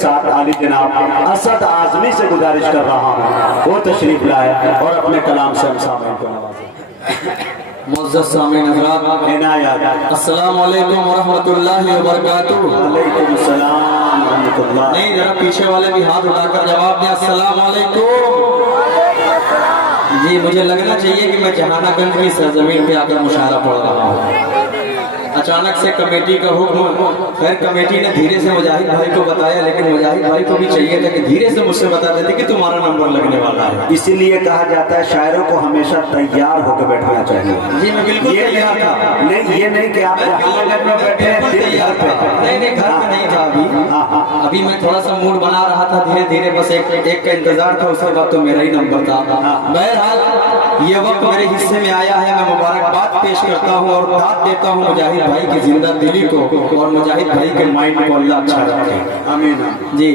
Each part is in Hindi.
साथ आली जनाब असद आजमी से गुजारिश कर रहा हूँ वो तशरीफ लाए और अपने कलाम से हम सामने को नवाजें। मुअज़्ज़ज़ सामीन हज़रात, अस्सलाम वालेकुम व रहमतुल्लाहि व बरकातुहू। वालेकुम सलाम व रहमतुल्लाह। नहीं, जरा पीछे वाले भी हाथ उठाकर जवाब दें, अस्सलाम वालेकुम। जी, मुझे लगना चाहिए कि मैं जहानागंज की सरजमीन पे आकर मुशायरा पढ़ रहा हूँ। अचानक से कमेटी का हुक्म, खैर कमेटी ने धीरे से मुजाहिद भाई को बताया, लेकिन मुजाहिद भाई को भी चाहिए था कि धीरे से मुझसे बता देते कि तुम्हारा नंबर लगने वाला है। इसीलिए कहा जाता है शायरों को हमेशा तैयार होकर बैठना चाहिए। जी, मैं बिल्कुल तैयार था। नहीं, ये नहीं कि आप जहानागंज में बैठे हैं, घर पे। नहीं, घर पे नहीं था अभी। अभी मैं थोड़ा सा मूड बना रहा था, धीरे धीरे बस एक का इंतजार था, उसके बाद तो मेरा ही नंबर था। बहरहाल ये वक्त मेरे हिस्से में आया है, मैं मुबारकबाद पेश करता हूँ और दाद देता हूँ मुजाहिद भाई की जिंदा दिली को और मुजाहिद भाई के माइंड को अल्लाह अच्छा रखे। आमीन। जी,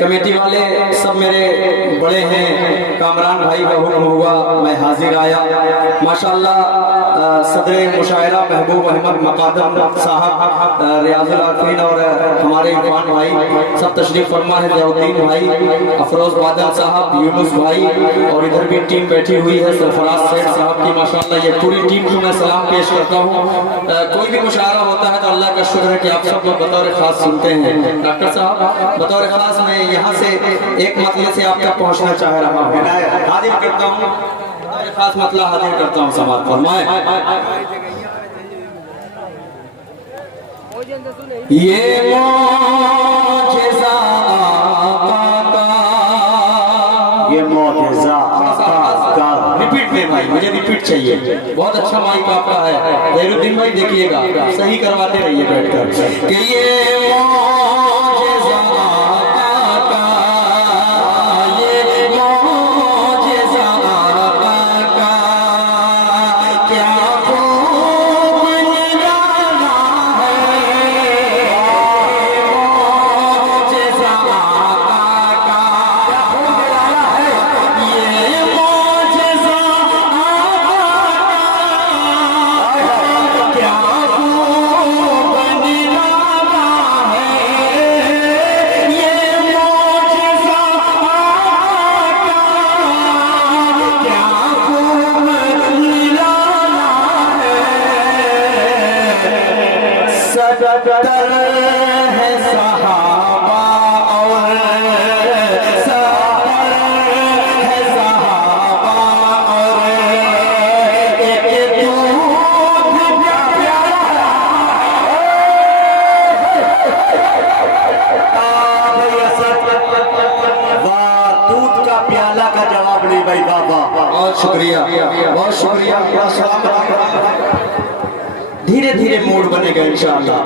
कमेटी वाले सब मेरे बड़े हैं, कामरान भाई का हुक्म हुआ, मैं हाजिर आया। माशाअल्लाह सदर मुशायरा महबूब अहमद मकादम साहब, रियाजुल आरिफीन और हमारे इरफान भाई सब तशरीफ फरमा है, ज़ियाउद्दीन भाई, अफरोज बादल साहब, यूनुस भाई और इधर भी टीम बैठी हुई है, सरफराज सेठ साहब की। माशाअल्लाह ये पूरी टीम को मैं सलाम पेश करता हूँ। कोई भी मुशायरा होता है तो अल्लाह का शुक्र है कि आप सब लोग बतौर खास सुनते हैं। डॉक्टर साहब, बतौर खास मैं यहाँ से एक मतले से आप तक पहुँचना चाह रहा हूँ, हाजिर करता हूँ, खास मतला हाजिर करता हूँ, समाप्त फरमाए। ये मौजिज़ा ये मौजिज़ा का रिपीट में भाई, मुझे रिपीट चाहिए। बहुत अच्छा माइक आपका है ज़हीरुद्दीन भाई, देखिएगा सही करवाते रहिए बैठकर कि ये मौजिज़ा का, ये मौजिज़ा का, क्या खूब निराला है, मौजिज़ा का, ये मौजिज़ा क्या खूब निराला है, ये मौजिज़ा क्या खूब निराला है। सत्तर है सहाबा और सत्तर है सहाबा और एक दूध का प्याला वाह, दूध का प्याला का जवाब नहीं भाई, बाबा बहुत शुक्रिया, बहुत शुक्रिया। धीरे धीरे मूड बनेगा इंशाअल्लाह।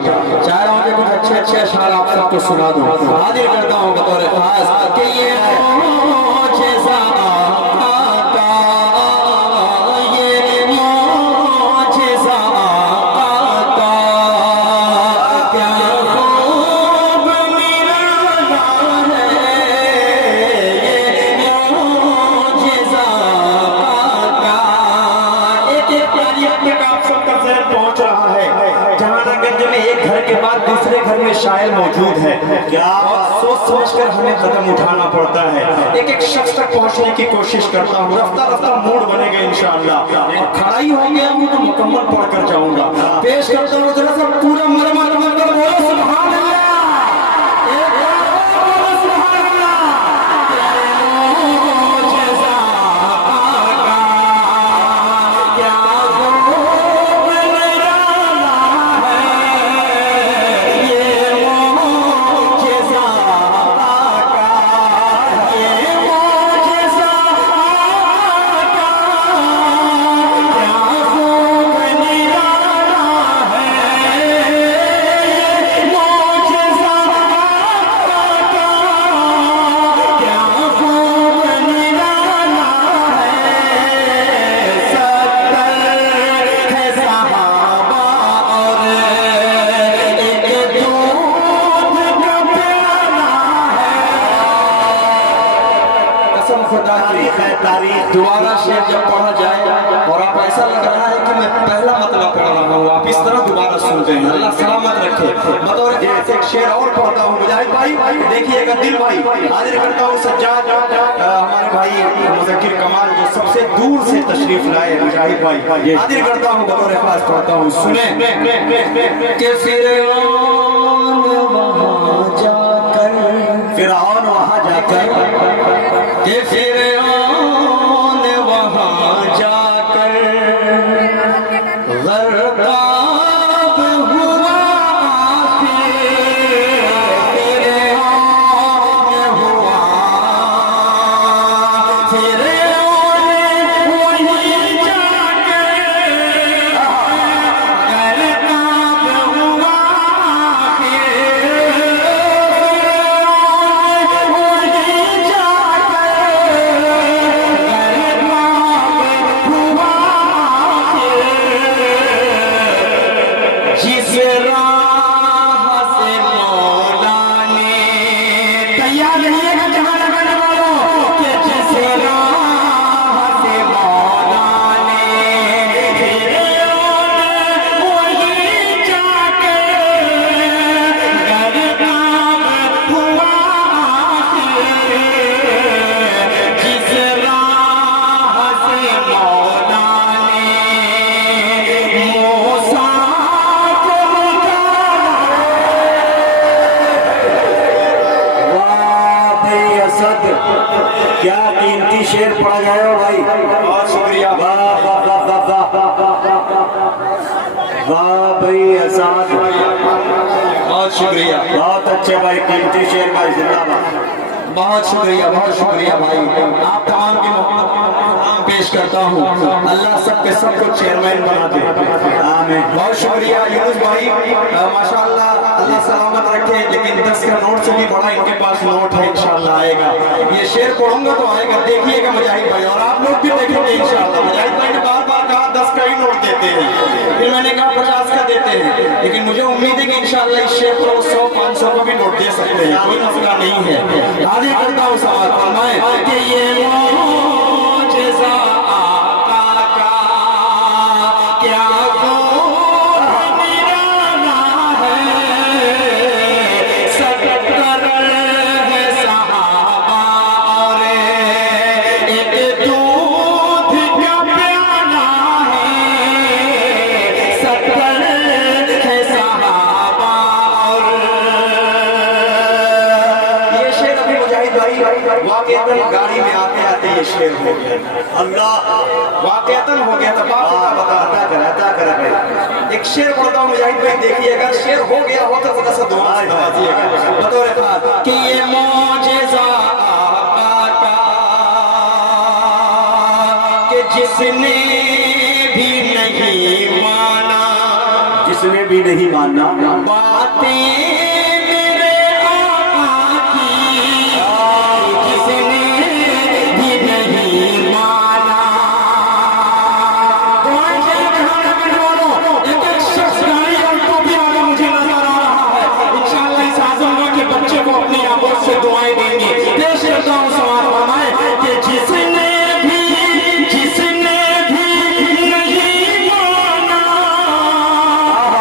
चाह रहा हूँ कि कुछ अच्छे अच्छे अशआर आप सबको सुना दूँ। हाजिर करता हूँ बतौर खास कि ये मौजिज़ा का, ये मौजिज़ा का, क्या खूब निराला है, ये मौजिज़ा का। एक प्यारी अपने आप सबका ज़हन पहुँच रहा है। जहानागंज में एक घर के बाद दूसरे घर में शायर मौजूद है, क्या सोच समझ कर हमें कदम उठाना पड़ता है। एक एक शख्स तक पहुँचने की कोशिश करता हूँ, रफ्ता रफ्ता मूड बनेगा इंशाअल्लाह। और खड़ा ही हो गया हूँ तो मुकम्मल पढ़कर जाऊंगा। पेश करता हूँ जरा सा पूरा मरमत कर बोलो सुभान अल्लाह। दोबारा शेर जब पढ़ा जाए और आप ऐसा लग रहा है कि मैं पहला मतला पढ़ रहा हूँ, आप इस तरह दोबारा सुनते हैं। अल्लाह सलामत रखे। बतौर एक शेर और पढ़ता हूँ मुजाहिद भाई, देखिएगा दिल भाई। हाजिर करता हूँ सज्जाद हमारे भाई मुज़क्किर कमाल जो सबसे दूर से तशरीफ लाए मुजाहिद भाई, हाजिर करता हूँ बतौर खास पढ़ता हूँ। सुने कि फिरौन वहाँ जाकर कि फिरौन वहाँ जाकर ग़र्क़ाब हुआ, फिरौन हुआ, फिरौन वहीं जाकर ग़र्क़ाब हुआ, जिस राह से मौला ने तैयार रहिएगा जहां लगाने वालों कि जिस राह से मौला ने वहीं जाकर ग़र्क़ाब हुआ, जिस राह से मौला ने मूसा क्या कीमती शेर पढ़ गए हो भाई, बहुत शुक्रिया। वाह वाह वाह वाह वाह भाई आजाद, बहुत शुक्रिया, बहुत अच्छे भाई, कीमती शेर भाई, जिंदाबाद। बहुत शुक्रिया भाई। आप तमाम की मोहब्बत पेश करता हूँ। अल्लाह सबके सबको चेयरमैन बना दे, आमीन। बहुत शुक्रिया यूनुस भाई, माशाअल्लाह, अल्लाह सलामत रखे। लेकिन 10 का नोट से भी बड़ा इनके पास नोट है, इंशाअल्लाह आएगा। ये शेर पढ़ूंगा तो आएगा, देखिएगा मुजाहिद भाई, और आप लोग भी देखेंगे इंशाअल्लाह। मुजाहिद भाई ने बार बार कहा 10 का ही नोट देते हैं, फिर मैंने कहा 50 का देते हैं, लेकिन मुझे उम्मीद है कि इंशाअल्लाह इस शेर को 100-500 का भी नोट दे सकते हैं, कोई मसला नहीं है। हाजिर करता हूँ सवाल फरमाए कि ये मौजिज़ा आका का क्या निराला है, सत्तर है सहाबा और एक दूध का प्याला है, सत्तर है सहाबा और ये शेर अभी मुजाहिद भाई वाक़िअतन गाड़ी में आते आते ये शेर हो गया। अल्लाह वाक़िअतन हो गया था। बताता कर भाई, एक शेर पढ़ता हूँ मुजाहिद भाई, देखिएगा। शेर हो गया हो तो थोड़ा सा दुआ से नवाजिएगा बतौर खास कि ये मौजिज़ा आका का कि जिसने भी नहीं माना, जिसने भी नहीं माना बातें मेरे आका की, जिसने भी नहीं माना। एक शख्स गाड़ी और टोपी वाला मुझे नजर आ रहा है, इंशाअल्लाह इस आज़म के बच्चे को अपनी आवाज़ से दुआएं देंगे। पेश करता हूँ सवाल फरमाए कि जिसने भी नहीं माना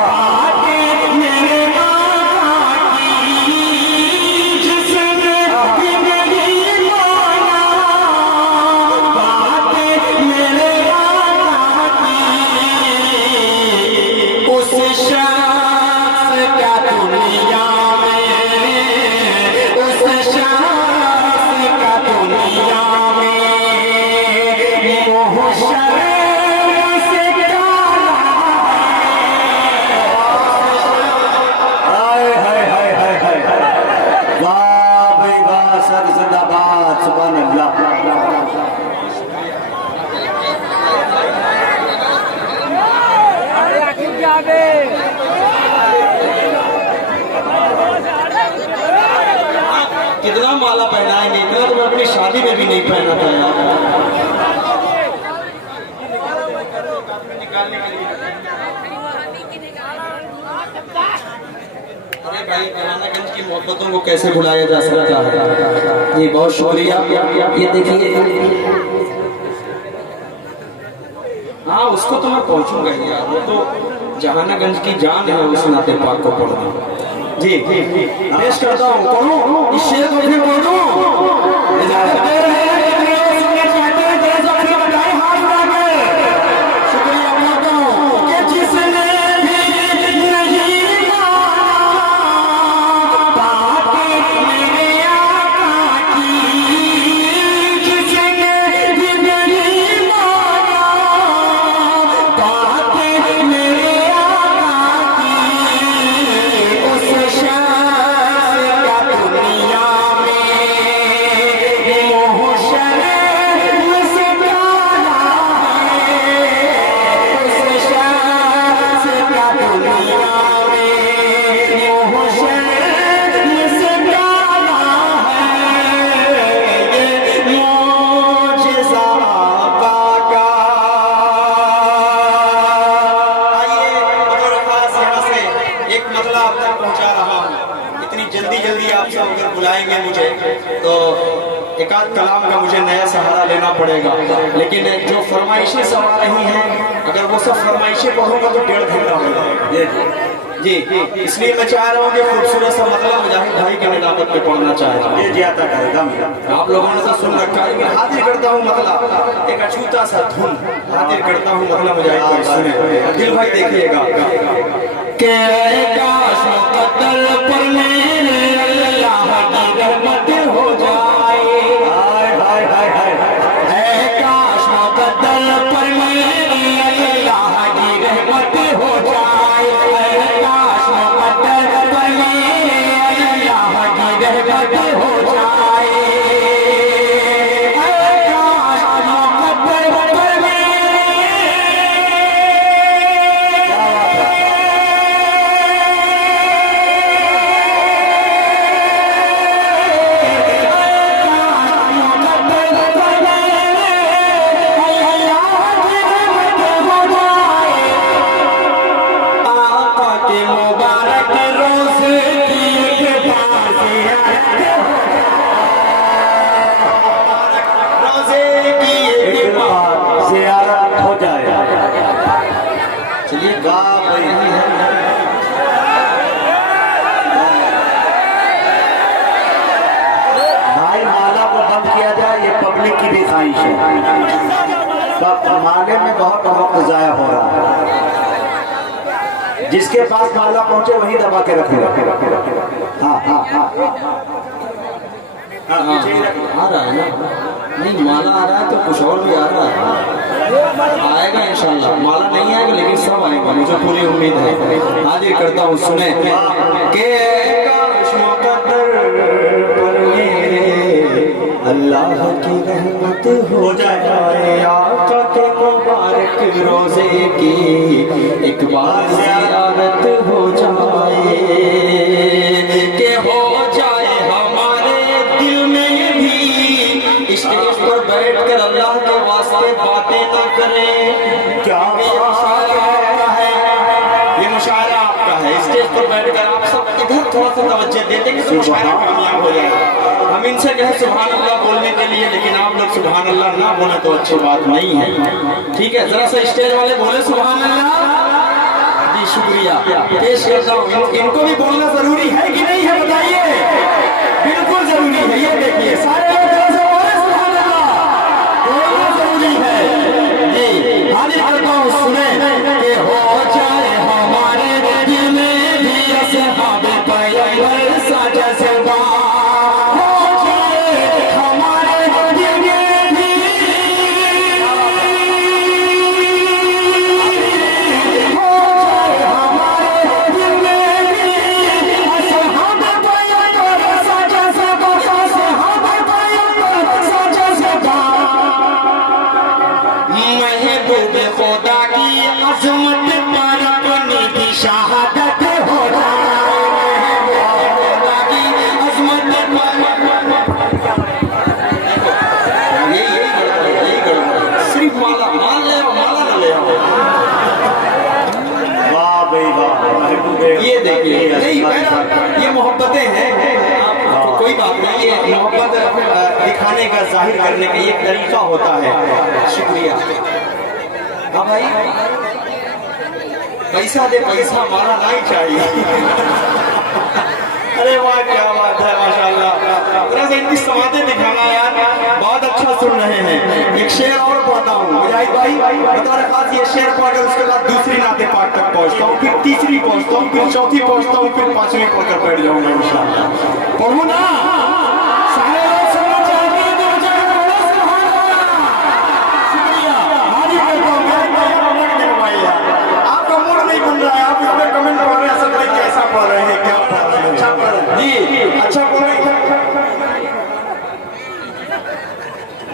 बातें मेरे आका की, जिसने भी नहीं माना बातें मेरे आका की, उस शख्स का दुनिया में, उस शख्स का दुनिया में मोहशर से हाय हाय हाय हाय हाय, वाह भाई वाह, सर जिंदाबाद, सुभान अल्लाह। कितना माला पहनाएंगे, इतना तो मैं अपनी शादी में भी नहीं पहना था यार। अरे भाई, जहानागंज की मोहब्बतों को कैसे भुलाया जा सकता है। जी बहुत शुक्रिया। ये देखिए, हाँ उसको तो मैं पहुंचूंगा ही यार, वो तो जहानागंज की जान है उस नाते पाक को पढ़ना। जी पेश करता हूँ, पढ़ूं इस शेर को भी पढ़ूं। इजाजत दे रहे हैं सुनना चाहते हैं जरा सा फिर बताएं हाथ उठा के। शुक्रिया करता हूँ कि जिसने भी नहीं माना बातें मेरे आका की, जिसने भी नहीं माना बातें मेरे आका की, उस शान का दुनिया जल्दी आप सब अगर बुलाएंगे मुझे तो एक आध कलाम का मुझे नया सहारा लेना पड़ेगा, लेकिन जो फरमाइशें सब आ रही हैं अगर वो सब फरमाइशें पढ़ूंगा तो 1.5 घंटा हो जाएगा। जी इसलिए मैं चाह रहा हूँ कि खूबसूरत सा मतलब मुजाहिद भाई के निजामत पे पढ़ना चाह रहा हूँ। जी आता है आप लोगों ने तो सुन रखा है, लेकिन हाजिर करता हूँ मतलब एक अछूता सा धुन हाजिर करता हूँ मतलब मुजाहिद भाई सुने। दिल भाई देखिएगा के काश मुकद्दर पर मेरे अल्लाह की रहमत हो जाए, हाय हाय हाय हाय, काश मुकद्दर पर मेरे अल्लाह की रहमत हो जाए, काश मुकद्दर पर मेरे अल्लाह की रहमत हो जाए, काश मुकद्दर पर मेरे माले में बहुत वक्त जाया हो रहा है, जिसके पास माला पहुंचे वही दबा के रखेगा। हाँ हाँ हाँ आ रहा है ना, नहीं माला आ रहा है तो कुछ और भी आ रहा है, आएगा इंशाल्लाह। माला नहीं आएगा लेकिन सब आएगा, मुझे पूरी उम्मीद है। हाजिर करता हूँ सुने के अल्लाह की रहमत हो जाए, आका के मुबारक रोजे की एक बार ज़ियारत हो जाए, के हो जाए हमारे दिल में भी स्टेज पर बैठकर अल्लाह के वास्ते बातें न करें। क्या ये मुशायरा आपका है, ये मुशायरा आपका है, स्टेज पर बैठकर आप सब इधर थोड़ा सा तवज्जो दे देंगे तो मुशायरा कामयाब हो जाएगा। हम इनसे कहें सुभान अल्लाह बोलने के लिए, लेकिन आप लोग सुभान अल्लाह ना बोले तो अच्छी बात नहीं है, ठीक है। जरा सा स्टेज वाले बोले सुभान अल्लाह। जी शुक्रिया, पेश करता हूँ। इनको भी बोलना जरूरी है कि नहीं है बताइए? बिल्कुल जरूरी है। ये देखिए सारे लोग जरा सा बोले सुभान अल्लाह, बोलना जरूरी है। जी हाजिर करता हूँ सुने के हो जाए हमारे दिल में भी असहाबे पैगंबर सा जज्बा, ये देखिए ये मोहब्बतें हैं, आपको कोई बात नहीं, ये मोहब्बत दिखाने का जाहिर करने का एक तरीका होता है। शुक्रिया। हाँ भाई, पैसा दे पैसा, हमारा नहीं चाहिए। अरे वाह, क्या बात है, माशाल्लाह। थोड़ा सा इनकी समाधि दिखाना यार, बहुत अच्छा सुन रहे हैं। एक शेर और पढ़ता हूँ मुजाहिद भाई, बतौर खास ये शेर पढ़कर उसके बाद दूसरी नाते पाठ तक पहुँचता हूँ, फिर तीसरी पहुँचता हूँ, फिर चौथी पहुँचता हूँ, फिर पांचवी पढ़कर बैठ जाऊंगा इंशाल्लाह। पढ़ू ना, सारे लोग सुनना चाहते हैं तो मुझे बोलो सुभान अल्लाह। शुक्रिया, हाजी करता हूँ। आपका मूड नहीं बन रहा है, आप इसमें कमेंट कर रहे हैं सब भाई कैसा पढ़ रहे हैं, क्या पढ़ रहे हैं, अच्छा पढ़ रहे हैं जी, अच्छा पढ़ रहे हैं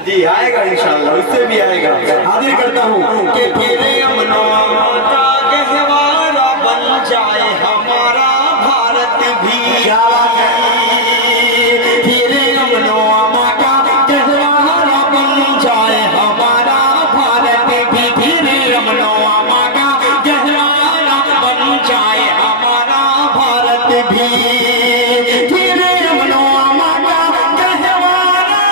जी, आएगा इंशाल्लाह, उससे भी आएगा। हाजिर करता हूँ कि फिरे अमनवा का गहवारा बन जाए हमारा भारत भी। क्या बात है, फिरे अमनवा का गहवारा बन जाए हमारा भारत भी, फिरे अमनवा का गहवारा बन जाए हमारा भारत भी, फिरे अमनवा का गहवारा,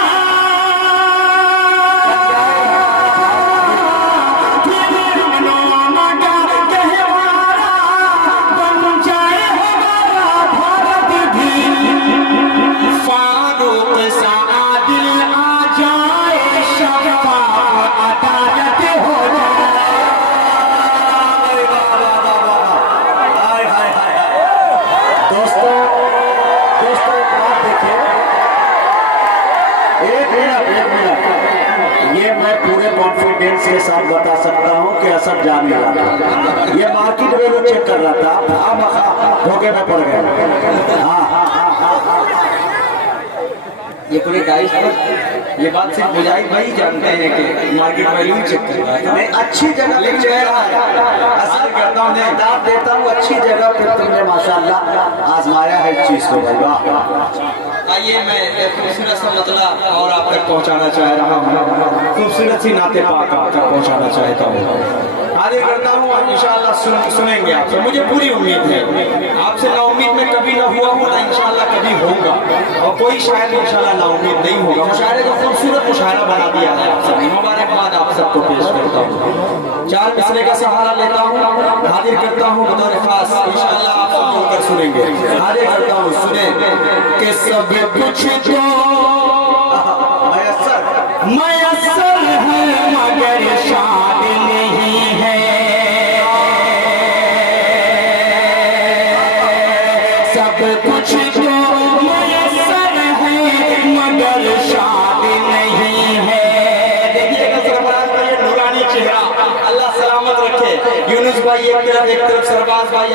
फिरे अमनवा का गहवारा बन जाए हमारा भारत भी, फारूक सा आदिल आ जाए, शफाफ अदालत हो जाए। दोस्तों दोस्तों एक बात देखिए, एक मिनट, ये मैं पूरे कॉन्फिडेंस के साथ बता सकता हूँ कि असर जा नहीं रहा था। ये मार्केट वैल्यू चेक कर रहा था, आप धोखे में पड़ गए। हाँ, ये पूरे गाइस पर ये बात सिर्फ मुजाहिद भाई जानते हैं कि मार्केट वैल्यू चेक कर रहा है। मैं अच्छी जगह ले जा रहा है, असर करता हूँ, मैं दाद देता हूँ, अच्छी जगह पे तुमने माशाल्लाह आजमाया है इस चीज को भाई, वाह। आइए मैं एक खूबसूरत सा मतलब और आप तक पहुंचाना चाह रहा हूँ, खूबसूरत सी नाते पाक आप तक पहुंचाना चाहता हूँ। आगे करता हूँ, इंशाल्लाह सुनेंगे आपसे, मुझे पूरी उम्मीद है। आपसे नाउम्मीद में कभी ना हुआ हो ना इंशाल्लाह कभी होगा, और कोई शायर इंशाल्लाह नाउम्मीद नहीं होगा। मुशायरे को खूबसूरत मुशायरा बना दिया है आप सभी, मुबारकबाद आप सबको पेश करता हूँ। चार मिसरे का सहारा लेता हूँ, हाजिर करता हूँ बतौर खास, इंशाल्लाह आप सब मिलकर सुनेंगे। हाजिर करता हूँ, सुने कि सब कुछ तो मयस्सर है मगर शाद नहीं है, सब कुछ तो मयस्सर है मगर शाद नहीं है। देखिएगा सरफराज भाई, ये नूरानी चेहरा, अल्लाह सलामत रखे। यूनुस भाई एक तरफ सरबाज भाई,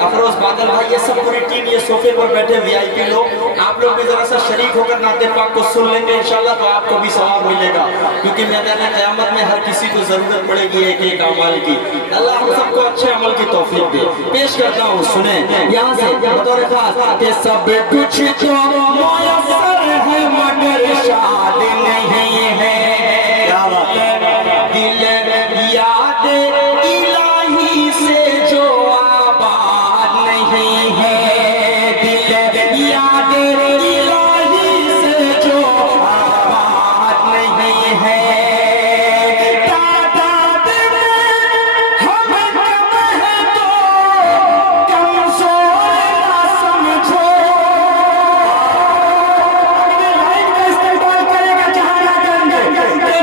अफरोज बादल भाई, ये सब पूरी टीम ये सोफे पर बैठे वीआईपी लोग, आप लोग भी जरा सा शरीक होकर नाते पाक को सुन लेंगे इंशाल्लाह, तो आपको भी सवाब मिलेगा, क्योंकि मैदान क़यामत में हर किसी को जरूरत पड़ेगी एक एक अमल की। अल्लाह हम सबको अच्छे अमल की तौफीक दे। पेश करता हूँ, सुने यहाँ से बतौर खास कि सब कुछ तो मयस्सर है मगर शाद नहीं है, क्या बात है, दिल याद इलाही से जो आबाद नहीं है, दिल याद इलाही से जो आबाद नहीं है, तादाद में हम कम है तो कमजोर ना समझो। लाइव का इस्तेमाल करेगा जहां ना करेंगे,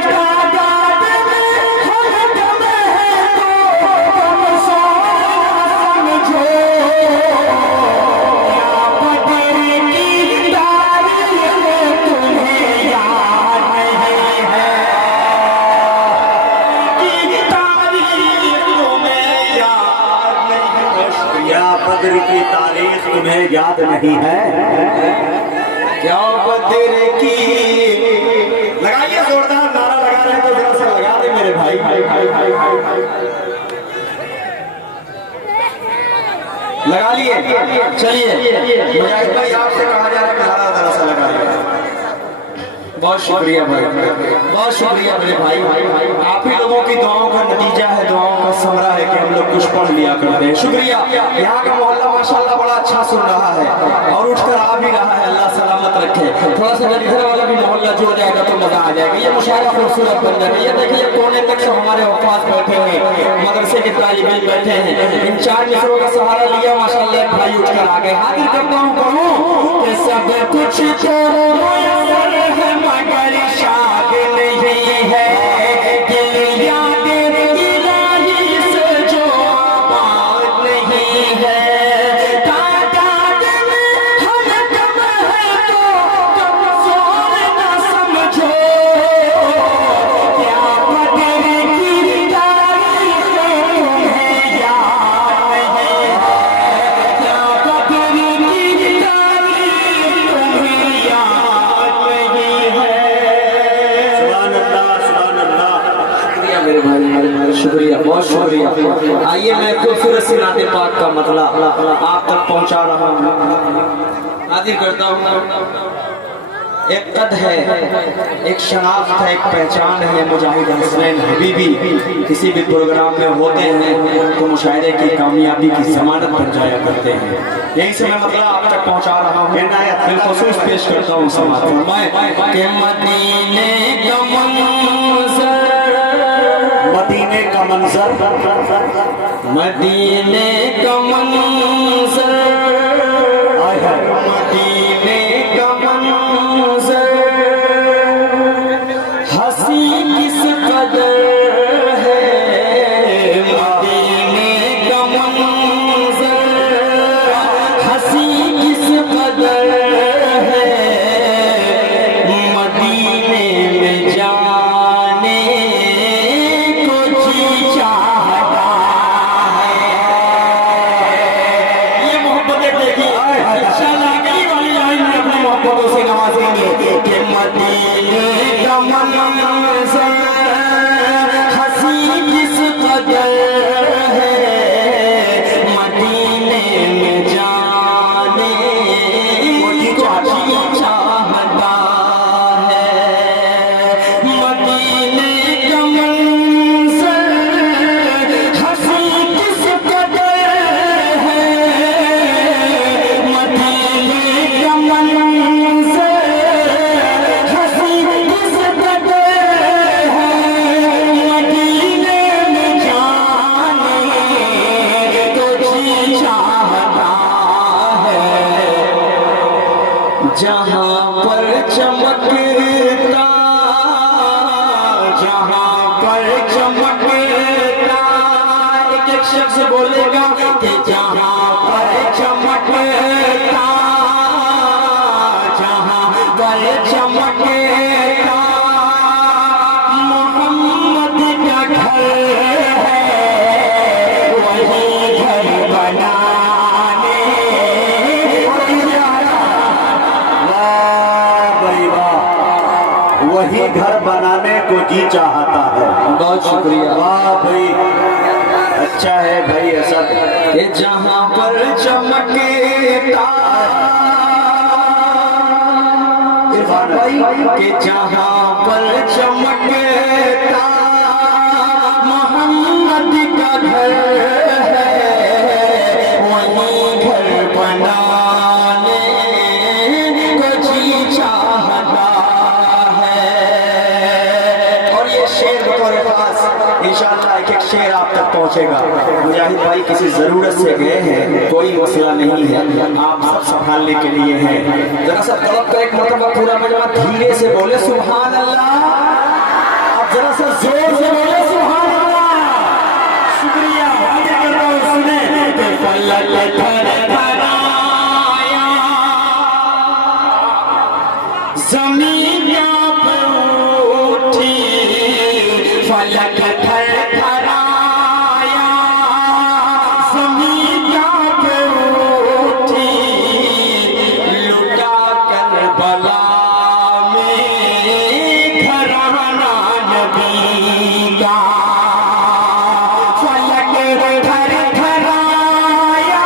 तादाद में हम कम है तो कमजोर ना समझो, या बदर की तारीख में तुम्हें याद नहीं है, की तारीख तुम्हें याद नहीं है, या बद्र की तारीख तुम्हें याद नहीं है, क्या बदर की। लगाइए जोरदार नारा लगा रहे हैं तो जरा सा लगा दे मेरे भाई। लगा लिए, चलिए मुजाहिद भाई आपसे कहा जा रहा है नारा जरा सा लगाइए। बहुत शुक्रिया भाई, बहुत शुक्रिया मेरे भाई। आप ही लोगों की दुआओं का नतीजा है, दुआओं का समरा है कि हम लोग कुछ पढ़ लिया करते हैं। शुक्रिया। यहाँ का मोहल्ला माशाल्लाह बड़ा अच्छा सुन रहा है और उठकर आ भी रहा है। अल्लाह सलामत रखे। थोड़ा सा इधर वाला भी मोहल्ला जुड़ जाएगा तो मजा आ जाएगा। ये मुशायरा खूबसूरत बन जाएगा। ये देखिए कोने तक सब हमारे औकात बैठे हैं, मदरसे के तालिब इल्म बैठे हैं। इन 4 मित्रों का सहारा लिया माशाल्लाह, एक भाई उठकर आ गए। हाजिर करता हूँ कहूँ कि सब कुछ मगर शाद नहीं है, दिल याद इलाही से जो आबाद नहीं है। तादाद में हम कम है तो कमजोर न समझो, क्या कदर की तारीफ तुम्हें याद नहीं है, क्या कदर की तारीफ तुम्हें याद नहीं है। शुक्रिया मेरे भाई, शुक्रिया, बहुत शुक्रिया। आइए मैं खूबसूरत सी नाते पाक का मतलब आप तक पहुंचा रहा हूँ। हाजिर करता हूँ। एक कद है, एक शनाख्त है, एक पहचान है। मुजाहिद हसनैन हबीबी किसी भी प्रोग्राम में होते हैं तो मुशायरे की कामयाबी की जमानत बन जाया करते हैं। यही से मैं मतलब आप तक पहुंचा रहा हूँ। बिलखुसूस पेश करता हूँ समाज फरमाए कि मदीने का मंजर, मदीने का मंजर, मदीने का मंजर, मदीने का मंजर हंसी किस कदर है, मदीने का मंजर हंसी किस कदर है, मदीने में जाने को जी चाहता है। ये मोहब्बतें देखिए इंशाअल्लाह अगली वाली लाइन में अपनी मोहब्बतों से नवाजेंगे कि मदीने का मंजर हंसी किस कदर है, मदीने में जाने को जी चाहता है, मदीने का मंजर हंसी किस कदर है, मदीने का मंजर हंसी किस कदर है, मदीने में जाने को जी चाहता है। जहाँ पर चमकता, जहाँ पर चमकता, एक एक शख्स बोलेगा कि जहाँ पर चमकता, जहाँ पर चमकता मोहम्मद का घर है, वही घर बनाने वाह भाई वाह, वही घर बनाने को जी चाहता है। बहुत शुक्रिया। वाह भाई, अच्छा है भाई ऐसा। कि जहाँ पर चमकता, कि जहाँ पर चमकता मोहम्मद का घर है, वही घर बनाने को जी चाहता है। और ये शेर बतौर खास इंशाअल्लाह एक एक शेर आप तक पहुंचेगा। मुजाहिद भाई किसी जरूरत से गए हैं, कोई मसला नहीं है, आप सब संभालने के लिए हैं। जरा सा तलब का एक मरतबा पूरा मजमा धीरे से बोले सुभान अल्लाह, अब जरा सा जोर से बोले सुभान अल्लाह। शुक्रिया। सुने जमीन पर उठी फलक थर थराया, जमीन पर उठी लुटा कर बला में घराना नबी का, फलक थर थराया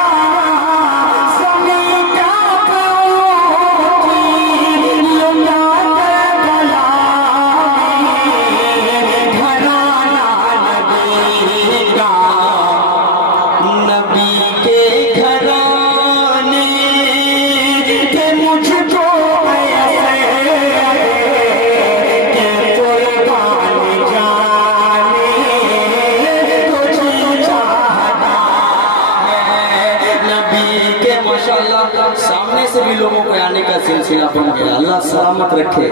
से भी लोगों को आने का सिलसिला बन गया। अल्लाह सलामत रखे।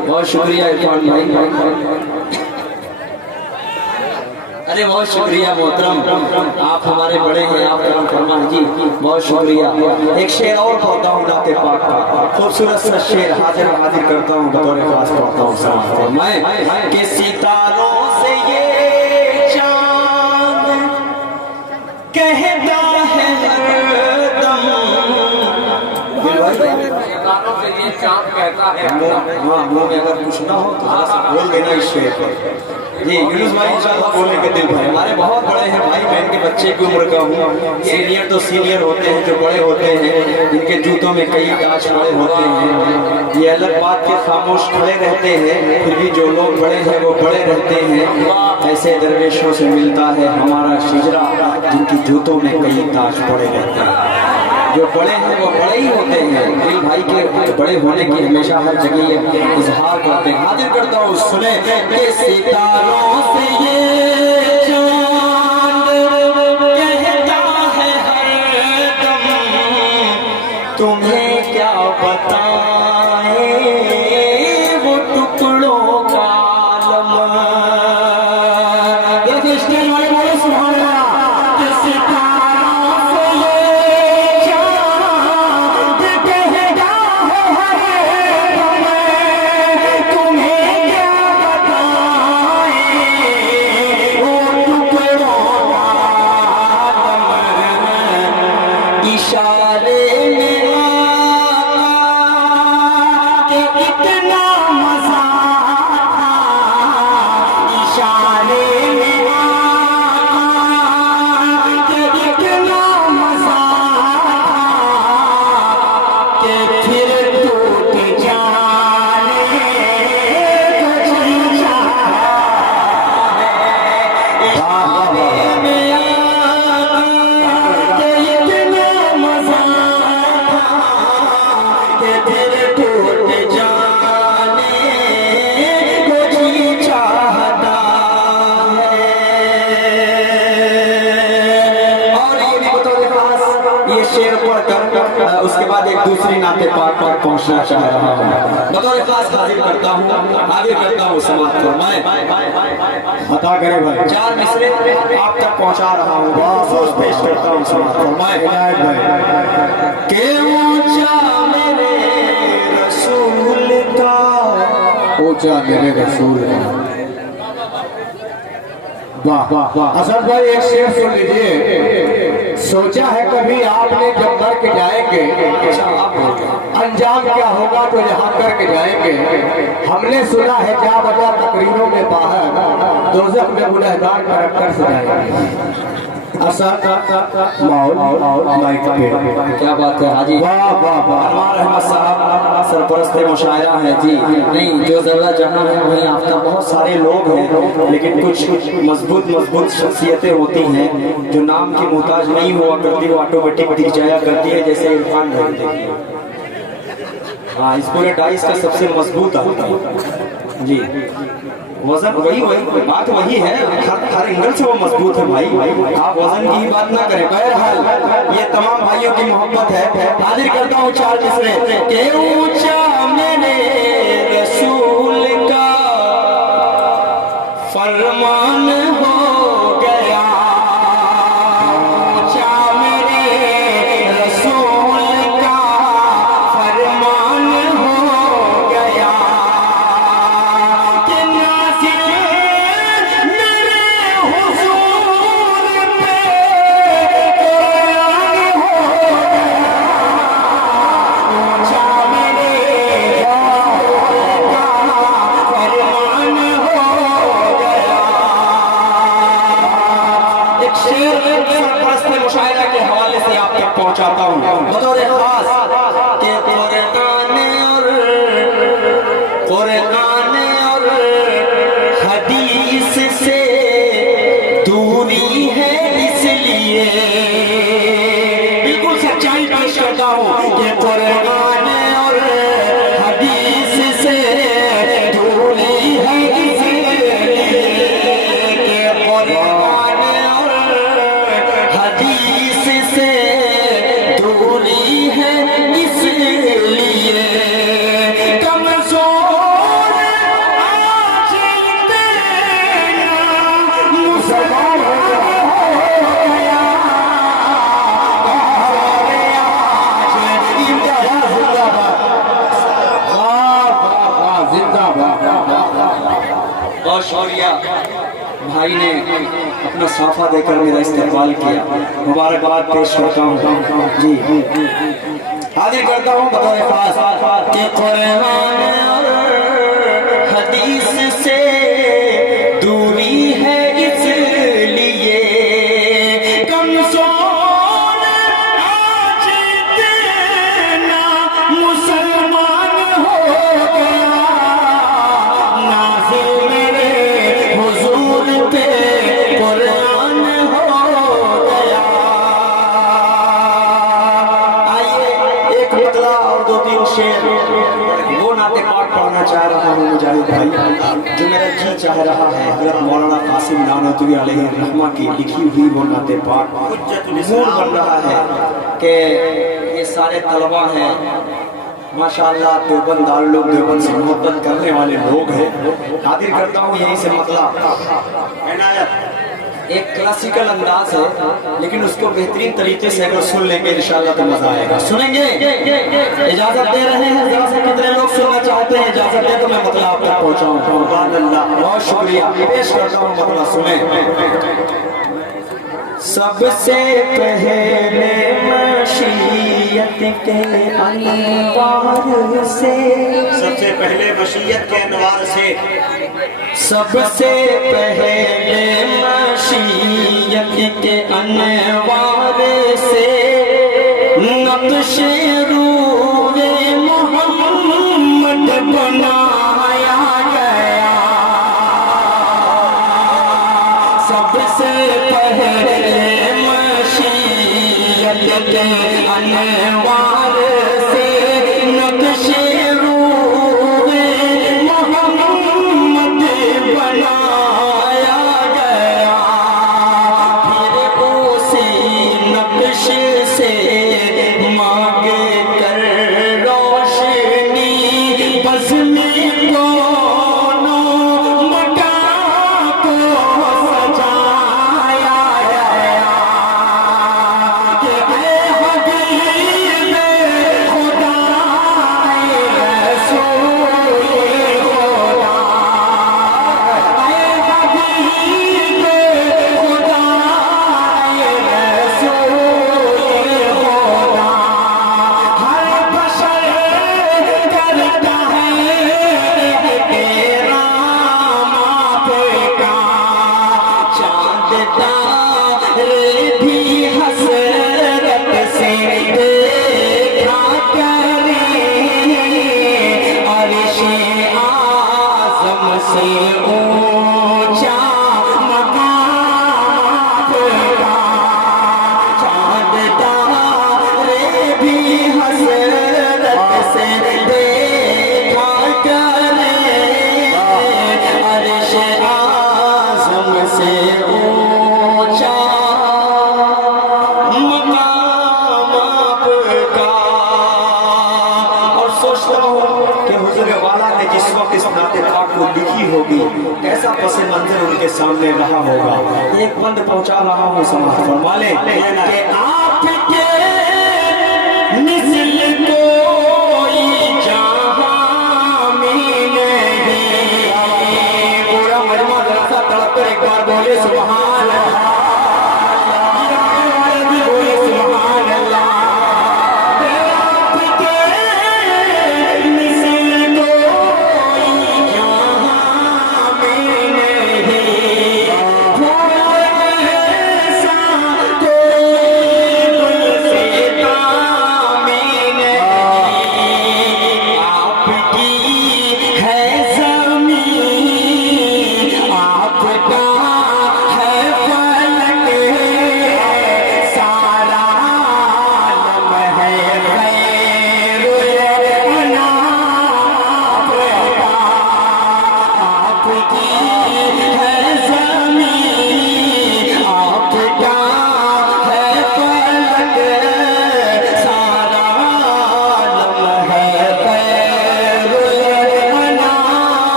बहुत शुक्रिया इरफान भाई। अरे बहुत शुक्रिया मोहतरम, आप हमारे बड़े हैं, आप करम फरमाएं जी, बहुत शुक्रिया। एक शेर और पढ़ता हूँ नाते पाक का, खूबसूरत सा शेर हाजिर करता हूँ, बतौर खास पढ़ता हूँ समाज मैं कि सितारों से ये चांद कहता है हरदम, सितारों से ये चांद कहता है हाँ मुँह में अगर कुछ ना हो तो बोल देना इस शेर पर जी। यूनुस भाई इंशाअल्लाह बोलने के दिल भाई हमारे बहुत बड़े हैं भाई, मैं इनके बच्चे की उम्र का हूँ। सीनियर तो सीनियर होते हैं, जो बड़े होते हैं इनके जूतों में कई ताज पड़े होते हैं। ये अलग बात के खामोश खड़े रहते हैं, फिर भी जो लोग बड़े हैं वो बड़े रहते हैं। ऐसे दरवेशों से मिलता है हमारा शिजरा, जिनकी जूतों में कई ताज पड़े रहते हैं। जो बड़े हैं वो बड़े ही होते हैं। दिल भाई के बड़े होने की हमेशा हर जगह ये इजहार करते हैं। हाजिर करता हूँ सुने कि सितारों से ये चांद कहता है हरदम, तुम्हें क्या बताएं वो टुकड़ों का आलम। देखिए स्टेज वाले बोले सुभान अल्लाह। कि सितारों से ये चांद कहता है हरदम, तुम्हें क्या बताएं वो टुकड़ों का आलम। इशारे में कि इतना मजा था, इशारे में कि इतना मजा था कि फिर टूट जाने को जी चाहा है। इशारे में कि इतना मजा था कि फिर टूट जाने को जी चाहता है। और ये भी बतौर खास ये शेर पढ़कर उसके बाद एक दूसरी नाते पाक पर पहुंचना चाह रहा हूँ। बतौर खास हाजिर करता हूँ, आगे करता हूँ समाप्त को मैं बता करे भाई, 4 मिसरे आप तक पहुंचा रहा हूँ। बहुत पेश करता हूँ समाप्त को मैं विनायक भाई। के ऊंचा मेरे रसूल का, ऊंचा मेरे रसूल है। वाह वाह वाह। असद भाई एक शेर सुन लीजिए। सोचा है कभी आपने जब मर के जाएंगे अंजाम क्या होगा तो यहाँ करके जाएंगे। हमने सुना है क्या बजा तकरीरों में बाहर दोज़ख में गुनहगार का रखकर सजाएंगे। असद माइक पे क्या बात है हाजी। वाह वाह वाह। अनवार अहमद साहब सरपरस्त मुशायरा है जी। नहीं जो जल्ला जहाँ है वहीं आफ्ता बहुत सारे लोग हैं, लेकिन कुछ मजबूत शख्सियतें होती हैं जो नाम की मोहताज नहीं हुआ करती, वो ऑटोमेटिक दिख जाया करती है। जैसे इरफान भाई देखिए, हाँ इस पूरे डाइस का सबसे मजबूत आता है जी। वजन वही बात वही है, हर एंगल से वो मजबूत है भाई। आप वजन की बात ना करें। बहरहाल ये तमाम भाइयों की मोहब्बत है। हाजिर करता हूँ 4 मिसरे के ऊंचा मेरे रसूल का फरमान हो गया। ऊंचा मेरे रसूल का फरमान हो गया कि नाज़िल मेरे हुज़ूर पे कुरान हो गया। ऊंचा मेरे रसूल का फरमान हो गया। एक शेर सरपरस्त मुशायरा के हवाले से आप तक पहुंचाता हूँ बतौर खास कि कुरान और हदीस से दूरी है, इसलिए बिल्कुल सच्चाई पेश करता हूँ कि कुरान और हदीस से दूरी है, इसलिए कि कुरान और हदीस से दूरी है, इसलिए भाई ने अपना साफा देकर मेरा इस्तेमाल किया, मुबारकबाद पेश करता हूँ जी। हाजिर करता हूँ बतौर खास कि कुरान और हदीस से दूरी है इसलिए कमजोर आज इतना मुसलमान हो गया, नाज़िल मेरे हुजूर पे कुरान हो गया। आइए एक मतला और दो तीन शेर वो नाते पाक पढ़ना चाह रहा हूँ मुजाहिद भाई, जो मेरा जी चाह रहा है हज़रत मौलाना कासिम नानोतवी अलैहि रहमा की लिखी हुई वो नाते पाक मूड बन रहा है कि ये सारे तलबा हैं माशाअल्लाह, देवबंद दारुल देवबंद से मोहब्बत करने वाले लोग हैं। हाजिर करता हूँ यहीं से मतला एक क्लासिकल अंदाज है, लेकिन उसको बेहतरीन तरीके से अगर सुन लेंगे इंशाअल्लाह तो मजा आएगा। सुनेंगे? इजाजत दे रहे हैं? जरा से कितने लोग सुनना चाहते हैं? इजाजत दे तो मैं मतलब आप तक पहुंचाऊं। बहुत शुक्रिया, पेश करता हूँ मतलब सुने। सबसे पहले मशीयत के अनवार से, सबसे पहले मशीयत के अनवार से, सबसे पहले मशीयत के अनवार से नक्श रूए मोहम्मद बनाया गया। सबसे पहले मशीयत के अनवार से नक्श रूए मोहम्मद बनाया गया। फिर उसी नक्श से मांग कर रोशनी बस में दोनों मकान को सजाया गया। कि ऐ हबीब खुदा, ऐ रसूल खुदा, ऐ हबीब खुदा, ऐ रसूल खुदा, हर बशर करता है तेरा मापका, चांद तारे भी हसरत से देखा करें, अर्श-ए आज़म से ऊंचा मकाम आपका, चांद तारे भी हसरत से देखा करें, अर्श-ए आज़म से ऊंचा मकाम आपका। और सोचता हूँ कि हुज़ूर वाला ने जिस वक्त इस नाते पाक को लिखी होगी कैसा पस मंजर उनके सामने रहा होगा। एक बंद पहुंचा रहा हूँ समाज फरमा लें कि आपके मिस्ल कोई जहां में नहीं। पूरा मजमा जरा सा तड़प कर एक बार बोले सुभान अल्लाह, बोले सुभान अल्लाह। आपके मिस्ल कोई जहां में नहीं, ऐसा कोई गुलसिता में नहीं।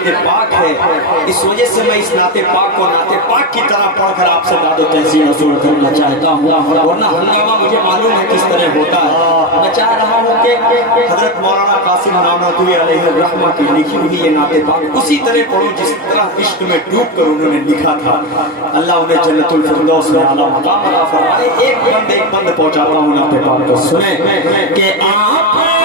नाते पाक है, इस वजह से मैं इस नाते पाक को नाते पाक की तरह पढ़कर आपसे दादो तहसीन वसूल करना चाहता हूँ, वरना हंगामा मुझे मालूम है किस तरह होता है। मैं चाह रहा हूँ कि हजरत मौलाना कासिम नानोतवी अलैहि रहमत की लिखी हुई ये नाते पाक उसी तरह पढ़ूं जिस तरह इश्क में डूब कर उन्होंने लिखा था। अल्लाह उन्हें जन्नतुल फिरदौस में आला मकाम अता फरमाए। एक बंद पहुंचाता हूँ नाते पाक को, सुने कि आप